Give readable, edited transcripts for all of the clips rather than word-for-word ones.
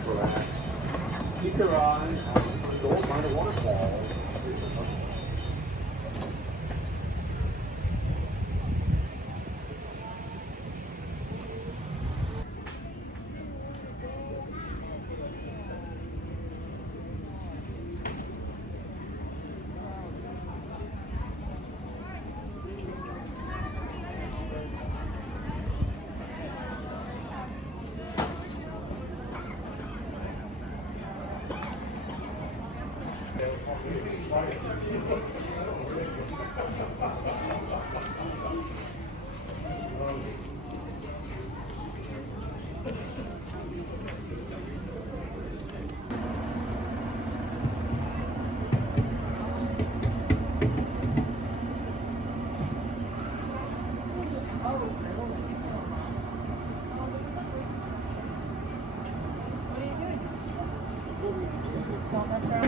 back, relax. Keep your eyes on the gold mine of waterfall.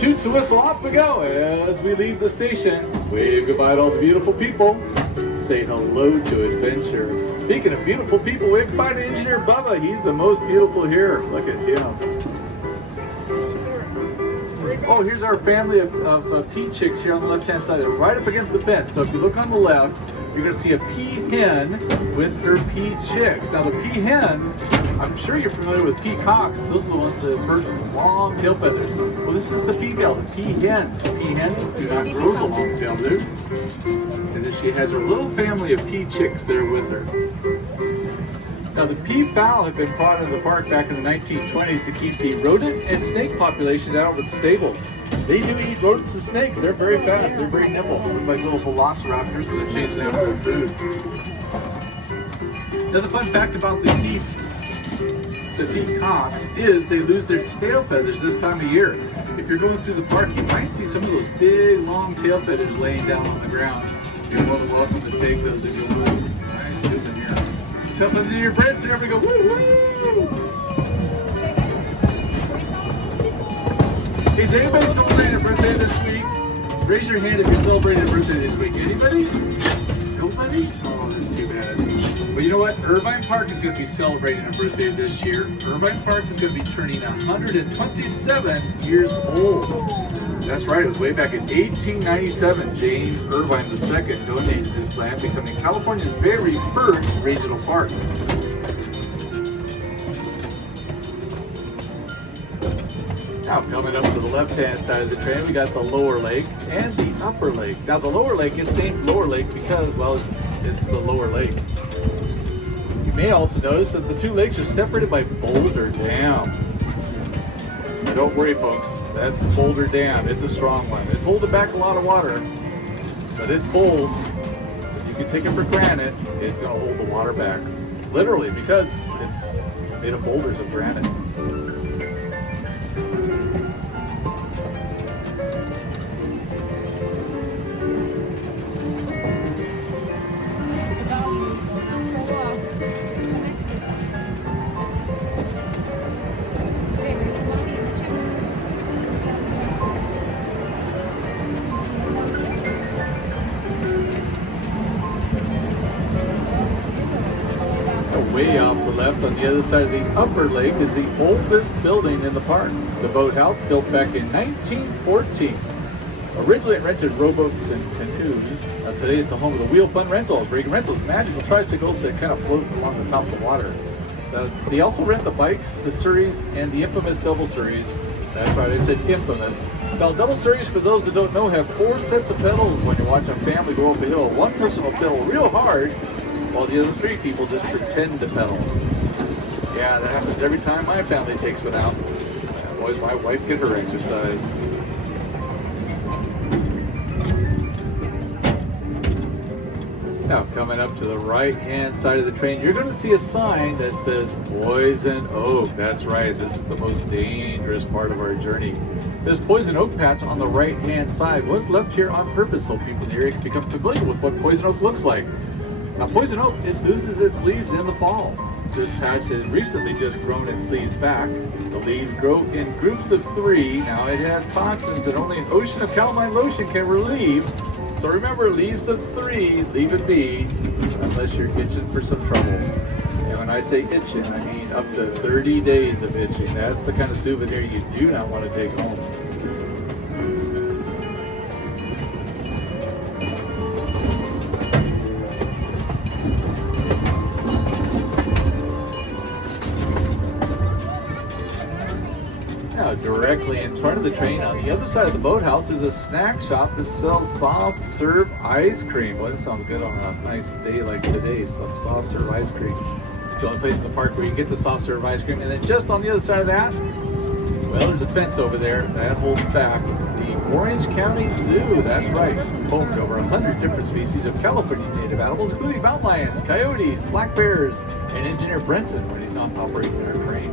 Toots the whistle, off we go as we leave the station. Wave goodbye to all the beautiful people. Say hello to adventure. Speaking of beautiful people, wave goodbye to Engineer Bubba. He's the most beautiful here. Look at him. Oh, here's our family of pea chicks here on the left-hand side. They're right up against the fence. So if you look on the left, you're going to see a pea hen with her pea chicks. Now the pea hens, I'm sure you're familiar with peacocks. Those are the ones that perch with long tail feathers. Well, this is the female, the pea hen. Pea hens do not grow the long tail, dude. And then she has her little family of pea chicks there with her. Now the pea fowl had been brought into the park back in the 1920s to keep the rodent and snake population out with the stables. They do eat rodents and snakes. They're very fast. They're very nimble. They look like little velociraptors when they're chasing after their food. Another fun fact about the peacocks is they lose their tail feathers this time of year. If you're going through the park, you might see some of those big, long tail feathers laying down on the ground. You're more than welcome to take those if you want. Nice, good in here. Tell them to your breath, so everybody go, woo, woo! Hey, is anybody celebrating a birthday this week? Raise your hand if you're celebrating a birthday this week. Anybody? Nobody? Oh, that's too bad. But you know what? Irvine Park is going to be celebrating a birthday this year. Irvine Park is going to be turning 127 years old. That's right, it was way back in 1897. James Irvine II donated this land, becoming California's very first regional park. Now coming up to the left-hand side of the train, we got the lower lake and the upper lake. Now the lower lake is named Lower Lake because, well, it's the lower lake. You may also notice that the two lakes are separated by Boulder Dam. Now don't worry, folks, that's Boulder Dam. It's a strong one. It's holding back a lot of water, but it's bold. You can take it for granted. It's going to hold the water back, literally, because it's made of boulders of granite. Way off the left on the other side of the upper lake is the oldest building in the park. The boathouse, built back in 1914. Originally it rented rowboats and canoes. Today it's the home of the Wheel Fun Rentals, where you can rent those magical tricycles that kind of float along the top of the water. They also rent the bikes, the surreys, and the infamous double surreys. That's right, I said infamous. Now double surreys, for those that don't know, have 4 sets of pedals. When you watch a family go up a hill, one person will pedal real hard, while the other 3 people just pretend to pedal. Yeah, that happens every time my family takes one out. Boys, my wife get her exercise. Now, coming up to the right-hand side of the train, you're going to see a sign that says Poison Oak. That's right, this is the most dangerous part of our journey. This Poison Oak patch on the right-hand side was left here on purpose so people in the area can become familiar with what Poison Oak looks like. Now, Poison Oak, it loses its leaves in the fall. This patch has recently just grown its leaves back. The leaves grow in groups of 3. Now, it has toxins that only an ocean of calamine lotion can relieve. So remember, leaves of 3, leave it be, unless you're itching for some trouble. And when I say itching, I mean up to 30 days of itching. That's the kind of souvenir you do not want to take home. Now, directly in front of the train on the other side of the boathouse is a snack shop that sells soft serve ice cream. Boy, that sounds good on a nice day like today, some soft serve ice cream. It's the only place in the park where you can get the soft serve ice cream. And then just on the other side of that, well, there's a fence over there that holds back the Orange County Zoo. That's right, home to over 100 different species of California native animals, including mountain lions, coyotes, black bears, and Engineer Brenton when he's not operating our train.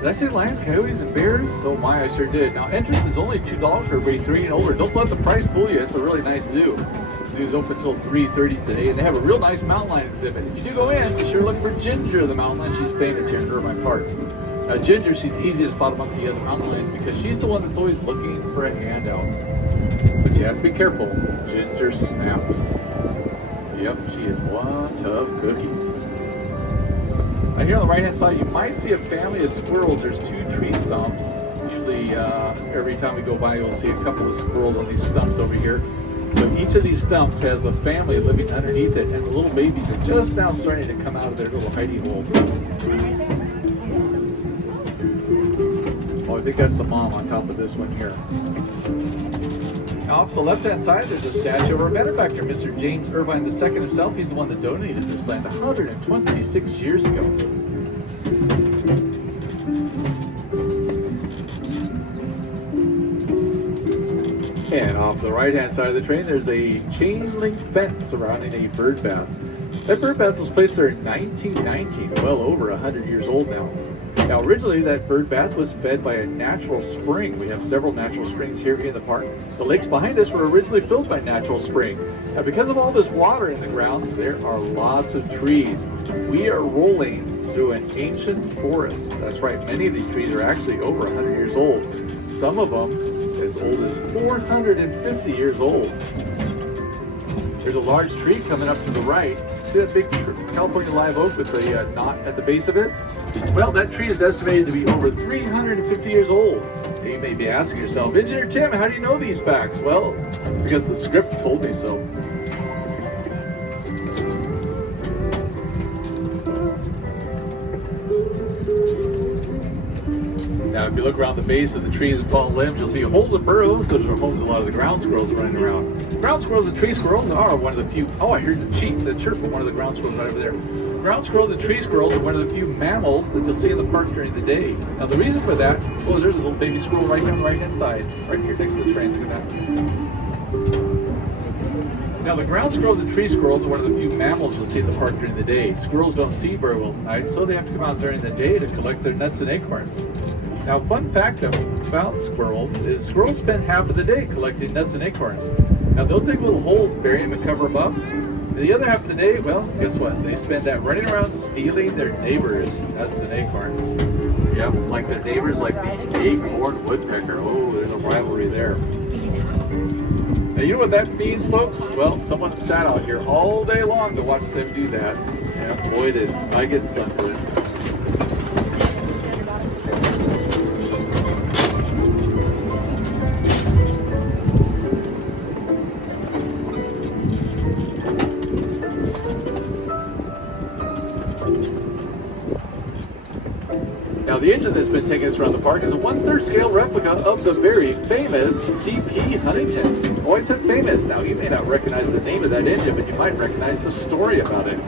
Did I say lions, coyotes, and bears? Oh my, I sure did. Now, entrance is only $2 for everybody 3 and over. Don't let the price fool you. It's a really nice zoo. The zoo's open until 3:30 today, and they have a real nice mountain lion exhibit. If you do go in, be sure to look for Ginger, the mountain lion. She's famous here in Irvine Park. Now, Ginger, she's easy to spot among the other mountain lions because she's the one that's always looking for a handout. But you have to be careful. Ginger snaps. Yep, she is one tough cookie. Now here on the right-hand side, you might see a family of squirrels. There's 2 tree stumps. Usually, every time we go by, you'll see a couple of squirrels on these stumps over here. So each of these stumps has a family living underneath it, and the little babies are just now starting to come out of their little hiding holes. Oh, I think that's the mom on top of this one here. Now, off the left-hand side, there's a statue of our benefactor, Mr. James Irvine II himself. He's the one that donated this land 126 years ago. And off the right-hand side of the train, there's a chain-link fence surrounding a bird bath. That bird bath was placed there in 1919, well over 100 years old now. Now, originally, that bird bath was fed by a natural spring. We have several natural springs here in the park. The lakes behind us were originally filled by natural spring. Now, because of all this water in the ground, there are lots of trees. We are rolling through an ancient forest. That's right, many of these trees are actually over 100 years old. Some of them as old as 450 years old. There's a large tree coming up to the right. See that big California live oak with the knot at the base of it? Well, that tree is estimated to be over 350 years old. Now, you may be asking yourself, Engineer Tim, how do you know these facts? Well, it's because the script told me so. Now, if you look around the base of the trees and fallen limbs, you'll see holes and burrows. Those are homes of a lot of the ground squirrels running around. Ground squirrels and tree squirrels are one of the few. Oh, I heard the chirp of one of the ground squirrels right over there. Ground squirrels and tree squirrels are one of the few mammals that you'll see in the park during the day. Now, the reason for that, well, there's a little baby squirrel right here on the right-hand side, right here next to the train. Look at that. Now, the ground squirrels and tree squirrels are one of the few mammals you'll see in the park during the day. Squirrels don't see very well at night, so they have to come out during the day to collect their nuts and acorns. Now, fun fact about squirrels is squirrels spend half of the day collecting nuts and acorns. Now, they'll dig little holes, bury them, and cover them up. The other half of the day, well, guess what? They spend that running around stealing their neighbors' nuts and acorns. Yep, like their neighbors, like the acorn woodpecker. Oh, there's a rivalry there. Now, you know what that means, folks? Well, someone sat out here all day long to watch them do that. Yeah, boy, did I get sunburned. Now, the engine that's been taking us around the park is a 1/3 scale replica of the very famous CP Huntington. Oh, I said famous. Now, you may not recognize the name of that engine, but you might recognize the story about it.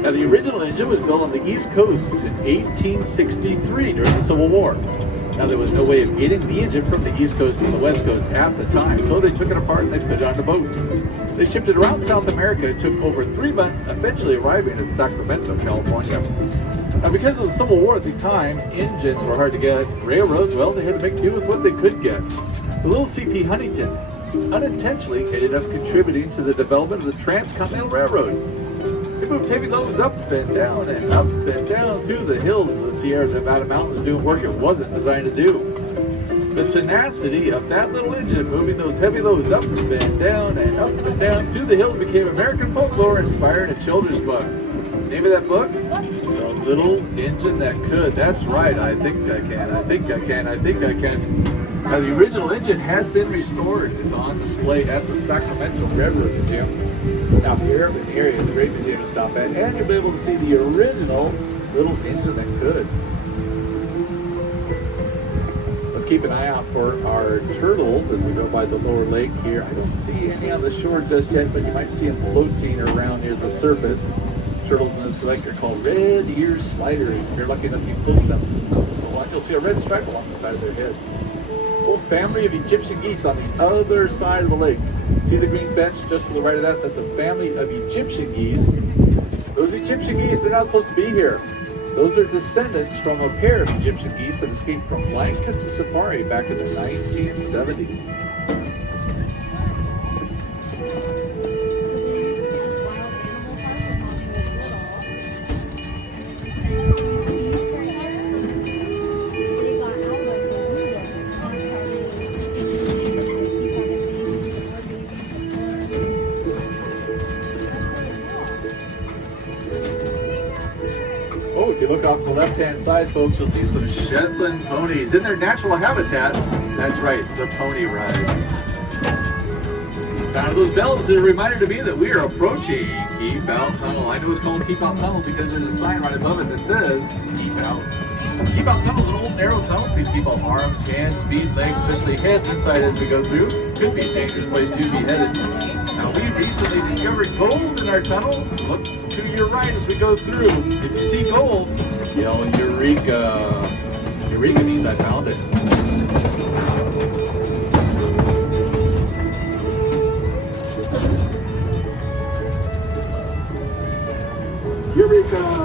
Now, the original engine was built on the East Coast in 1863 during the Civil War. Now, there was no way of getting the engine from the East Coast to the West Coast at the time, so they took it apart and they put it on a boat. They shipped it around South America. It took over 3 months, eventually arriving in Sacramento, California. Now, because of the Civil War at the time, engines were hard to get. Railroads, well, they had to make do with what they could get. The little CP Huntington unintentionally ended up contributing to the development of the Transcontinental Railroad. It moved heavy loads up and down through the hills of the Sierra Nevada mountains doing work it wasn't designed to do. The tenacity of that little engine moving those heavy loads up and down through the hills became American folklore, inspired a children's book. Name of that book? The little engine that could. That's right. I think I can. I think I can. I think I can. Now, the original engine has been restored. It's on display at the Sacramento Railroad Museum. Now, if you're in the area, it's a great museum to stop at, and you'll be able to see the original little engine that could. Let's keep an eye out for our turtles as we go by the lower lake here. I don't see any on the shore just yet, but you might see them floating around near the surface. Turtles in this lake are called red ear sliders. If you're lucky enough to get close enough, you'll see a red stripe along the side of their head. Whole family of Egyptian geese on the other side of the lake. See the green bench just to the right of that? That's a family of Egyptian geese. Those Egyptian geese, they're not supposed to be here. Those are descendants from a pair of Egyptian geese that escaped from blind country safari back in the 1970s. Oh, if you look off the left-hand side, folks, you'll see some Shetland ponies in their natural habitat. That's right, the pony ride. Sound of those bells is a reminder to me that we are approaching Keep Out Tunnel. I know it's called Keep Out Tunnel because there's a sign right above it that says Keep Out. Keep Out Tunnel is an old narrow tunnel. Please keep all arms, hands, feet, legs, especially heads inside as we go through. Could be a dangerous place to be headed. Now, we recently discovered gold in our tunnel. Look to your right as we go through. If you see gold, yell Eureka. Eureka means I found it. Eureka!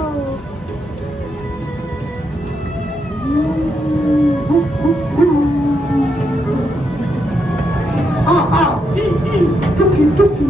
Dookie, dookie.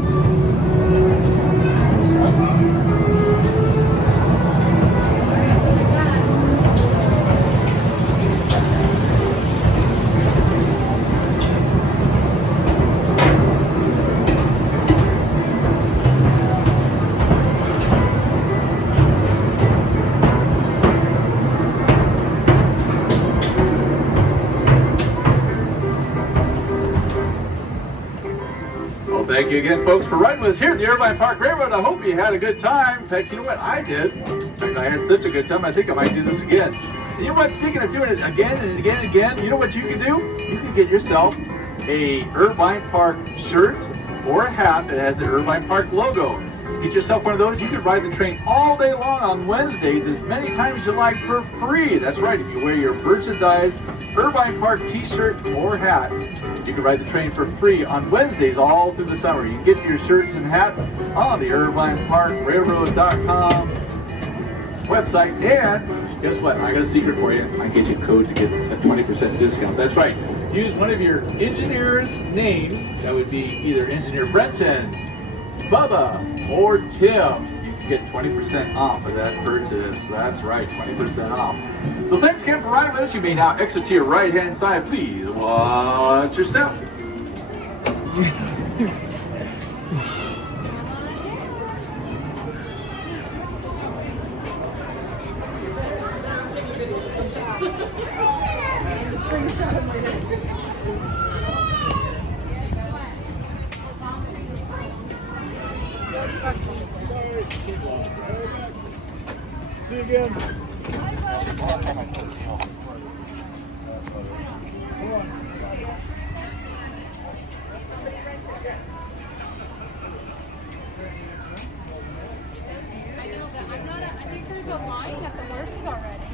Thank you again, folks, for riding with us here at the Irvine Park Railroad. I hope you had a good time. In fact, you know what? I did. In fact, I had such a good time, I think I might do this again. And you know what? Speaking of doing it again and again and again, you know what you can do? You can get yourself a Irvine Park shirt or a hat that has the Irvine Park logo. Get yourself one of those. You can ride the train all day long on Wednesdays as many times as you like for free. That's right. If you wear your merchandise Irvine Park t-shirt or hat, you can ride the train for free on Wednesdays all through the summer. You can get your shirts and hats on the IrvineParkRailroad.com website. And guess what? I got a secret for you. I can get you a code to get a 20% discount. That's right. Use one of your engineers' names. That would be either Engineer Brenton, Bubba, or Tim. You can get 20% off of that purchase. That's right, 20% off. So thanks again for riding with us. You may now exit to your right-hand side. Please watch your step. See you again. I think there's a line at the nurses already.